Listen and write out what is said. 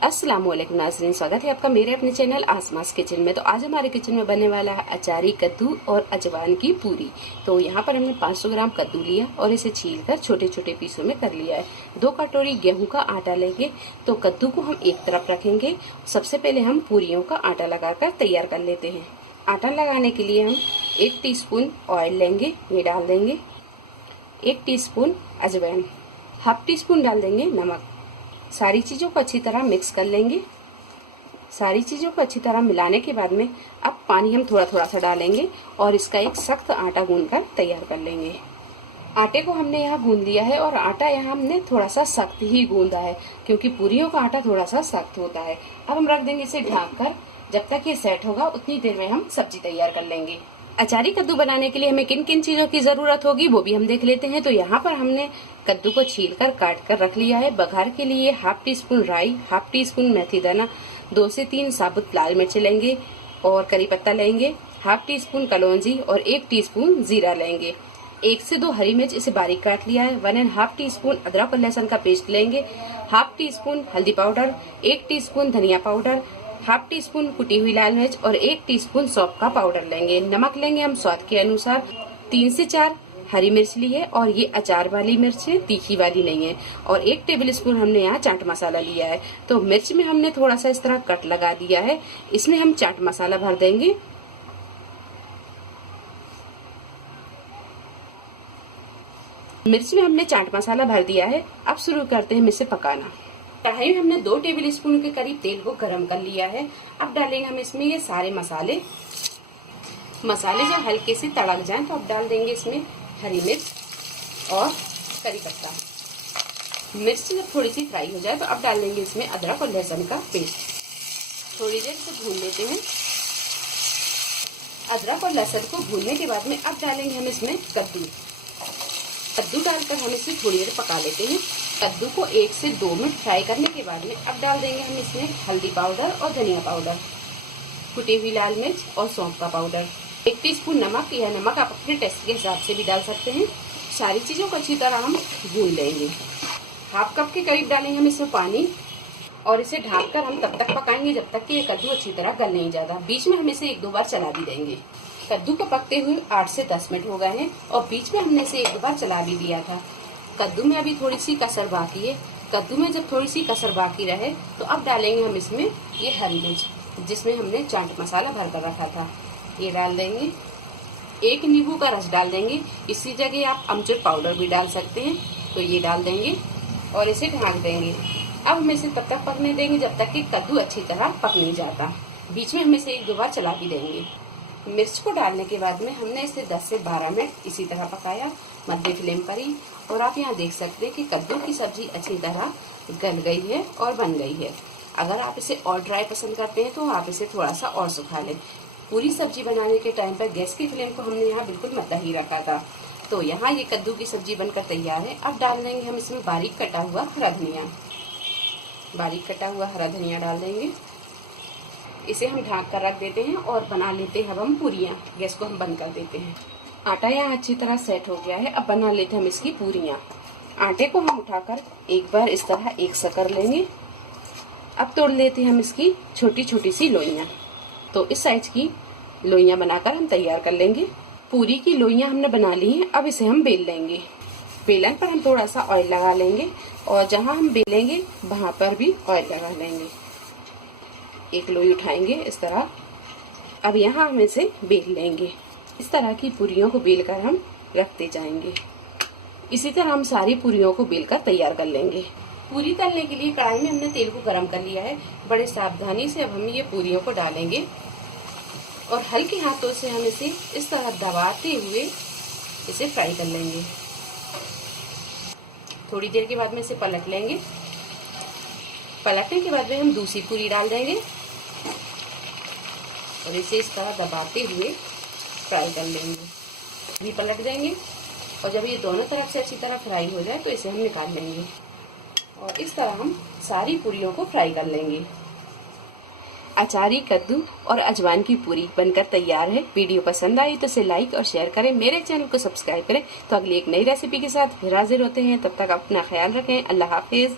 अस्सलाम वालेकुम नाज़रीन, स्वागत है आपका मेरे अपने चैनल आसमास किचन में। तो आज हमारे किचन में बनने वाला है अचारी कद्दू और अजवाइन की पूरी। तो यहाँ पर हमने 500 ग्राम कद्दू लिया और इसे छीलकर छोटे छोटे पीसों में कर लिया है। 2 कटोरी गेहूं का आटा लेंगे। तो कद्दू को हम एक तरफ रखेंगे। सबसे पहले हम पूरियों का आटा लगाकर तैयार कर लेते हैं। आटा लगाने के लिए हम 1 टीस्पून ऑयल लेंगे, ये डाल देंगे। 1 टीस्पून अजवाइन, हाफ टीस्पून डाल देंगे नमक। सारी चीज़ों को अच्छी तरह मिक्स कर लेंगे। सारी चीज़ों को अच्छी तरह मिलाने के बाद में अब पानी हम थोड़ा थोड़ा सा डालेंगे और इसका एक सख्त आटा गूंदकर तैयार कर लेंगे। आटे को हमने यहाँ गूंद लिया है और आटा यहाँ हमने थोड़ा सा सख्त ही गूंदा है क्योंकि पूरियों का आटा थोड़ा सा सख्त होता है। अब हम रख देंगे इसे ढक कर। जब तक ये सेट होगा उतनी देर में हम सब्जी तैयार कर लेंगे। अचारी कद्दू बनाने के लिए हमें किन किन चीजों की जरूरत होगी वो भी हम देख लेते हैं। तो यहाँ पर हमने कद्दू को छीलकर काट कर रख लिया है। बघार के लिए हाफ टी स्पून राई, हाफ टी स्पून मेथी दाना, 2 से 3 साबुत लाल मिर्च लेंगे और करी पत्ता लेंगे, हाफ टी स्पून कलौंजी और 1 टीस्पून जीरा लेंगे। 1 से 2 हरी मिर्च इसे बारीक काट लिया है। 1.5 टीस्पून अदरक और लहसुन का पेस्ट लेंगे, हाफ टी स्पून हल्दी पाउडर, 1 टीस्पून धनिया पाउडर, हाफ टी स्पून कुटी हुई लाल मिर्च और 1 टीस्पून सौंफ का पाउडर लेंगे। नमक लेंगे हम स्वाद के अनुसार। 3 से 4 हरी मिर्च ली है और ये अचार वाली मिर्च है, तीखी वाली नहीं है। और 1 टेबल स्पून हमने यहाँ चाट मसाला लिया है। तो मिर्च में हमने थोड़ा सा इस तरह कट लगा दिया है। इसमें हम चाट मसाला भर देंगे। मिर्च में हमने चाट मसाला भर दिया है। अब शुरू करते हैं इसे पकाना। कढ़ाई में हमने 2 टेबल स्पून के करीब तेल को गरम कर लिया है। अब डालेंगे हम इसमें ये सारे मसाले। मसाले जब हल्के से तड़क जाएं तो अब डाल देंगे इसमें हरी मिर्च और करी पत्ता। मिर्च जब थोड़ी सी फ्राई हो जाए तो अब डाल देंगे इसमें अदरक और लहसुन का पेस्ट। थोड़ी देर से भून लेते हैं। अदरक और लहसुन को भूनने के बाद में अब डालेंगे हम इसमें कद्दू। कद्दू डालकर हम इसे थोड़ी देर पका लेते हैं। कद्दू को 1 से 2 मिनट फ्राई करने के बाद में अब डाल देंगे हम इसमें हल्दी पाउडर और धनिया पाउडर, कुटी हुई लाल मिर्च और सौंफ का पाउडर, 1 टीस्पून नमक। यह नमक आप अपने टेस्ट के हिसाब से भी डाल सकते हैं। सारी चीज़ों को अच्छी तरह हम भून लेंगे। हाफ कप के करीब डालेंगे हम इसमें पानी और इसे ढककर हम तब तक पकाएंगे जब तक कि ये कद्दू अच्छी तरह गल नहीं जाता। बीच में हम इसे 1-2 बार चला भी देंगे। कद्दू को पकते हुए 8 से 10 मिनट हो गए हैं और बीच में हमने इसे 1-2 बार चला भी दिया था। कद्दू में अभी थोड़ी सी कसर बाकी है। कद्दू में जब थोड़ी सी कसर बाकी रहे तो अब डालेंगे हम इसमें ये हरी मिर्च जिसमें हमने चाट मसाला भर कर रखा था, ये डाल देंगे। 1 नींबू का रस डाल देंगे। इसी जगह आप अमचूर पाउडर भी डाल सकते हैं। तो ये डाल देंगे और इसे ढक देंगे। अब हम इसे तब तक पकने देंगे जब तक कि कद्दू अच्छी तरह पक नहीं जाता। बीच में हम इसे 1-2 बार चला भी देंगे। मिर्च को डालने के बाद में हमने इसे 10 से 12 मिनट इसी तरह पकाया, मध्य फ्लेम पर ही। और आप यहाँ देख सकते हैं कि कद्दू की सब्जी अच्छी तरह गल गई है और बन गई है। अगर आप इसे और ड्राई पसंद करते हैं तो आप इसे थोड़ा सा और सुखा लें। पूरी सब्जी बनाने के टाइम पर गैस की फ्लेम को हमने यहाँ बिल्कुल मद्दा ही रखा था। तो यहाँ ये कद्दू की सब्जी बनकर तैयार है। अब डाल देंगे हम इसमें बारीक कटा हुआ हरा धनिया। बारीक कटा हुआ हरा धनिया डाल देंगे। इसे हम ढक कर रख देते हैं और बना लेते हैं अब हम पूरियाँ। गैस को हम बंद कर देते हैं। आटा यहाँ अच्छी तरह सेट हो गया है। अब बना लेते हैं हम इसकी पूरियाँ। आटे को हम उठाकर एक बार इस तरह एक सा कर लेंगे। अब तोड़ लेते हैं हम इसकी छोटी छोटी सी लोइयाँ। तो इस साइज की लोइयाँ बनाकर हम तैयार कर लेंगे। पूरी की लोइयाँ हमने बना ली हैं। अब इसे हम बेल लेंगे। बेलन पर हम थोड़ा सा ऑयल लगा लेंगे और जहाँ हम बेलेंगे वहाँ पर भी ऑयल लगा लेंगे। एक लोई उठाएंगे इस तरह। अब यहाँ हम इसे बेल लेंगे। इस तरह की पूरियों को बेलकर हम रखते जाएंगे। इसी तरह हम सारी पूरियों को बेलकर तैयार कर लेंगे। पूरी तलने के लिए कढ़ाई में हमने तेल को गरम कर लिया है। बड़े सावधानी से अब हम ये पूरियों को डालेंगे और हल्के हाथों से हम इसे इस तरह दबाते हुए इसे फ्राई कर लेंगे। थोड़ी देर के बाद में इसे पलट लेंगे। पलटने के बाद में हम दूसरी पूरी डाल देंगे और इसे इस तरह दबाते हुए फ्राई कर लेंगे। भी पलट देंगे और जब ये दोनों तरफ से अच्छी तरह फ्राई हो जाए तो इसे हम निकाल लेंगे और इस तरह हम सारी पूरियों को फ्राई कर लेंगे। अचारी कद्दू और अजवाइन की पूरी बनकर तैयार है। वीडियो पसंद आई तो इसे लाइक और शेयर करें। मेरे चैनल को सब्सक्राइब करें। तो अगली एक नई रेसिपी के साथ फिर हाजिर होते हैं। तब तक अपना ख्याल रखें। अल्लाह हाफिज।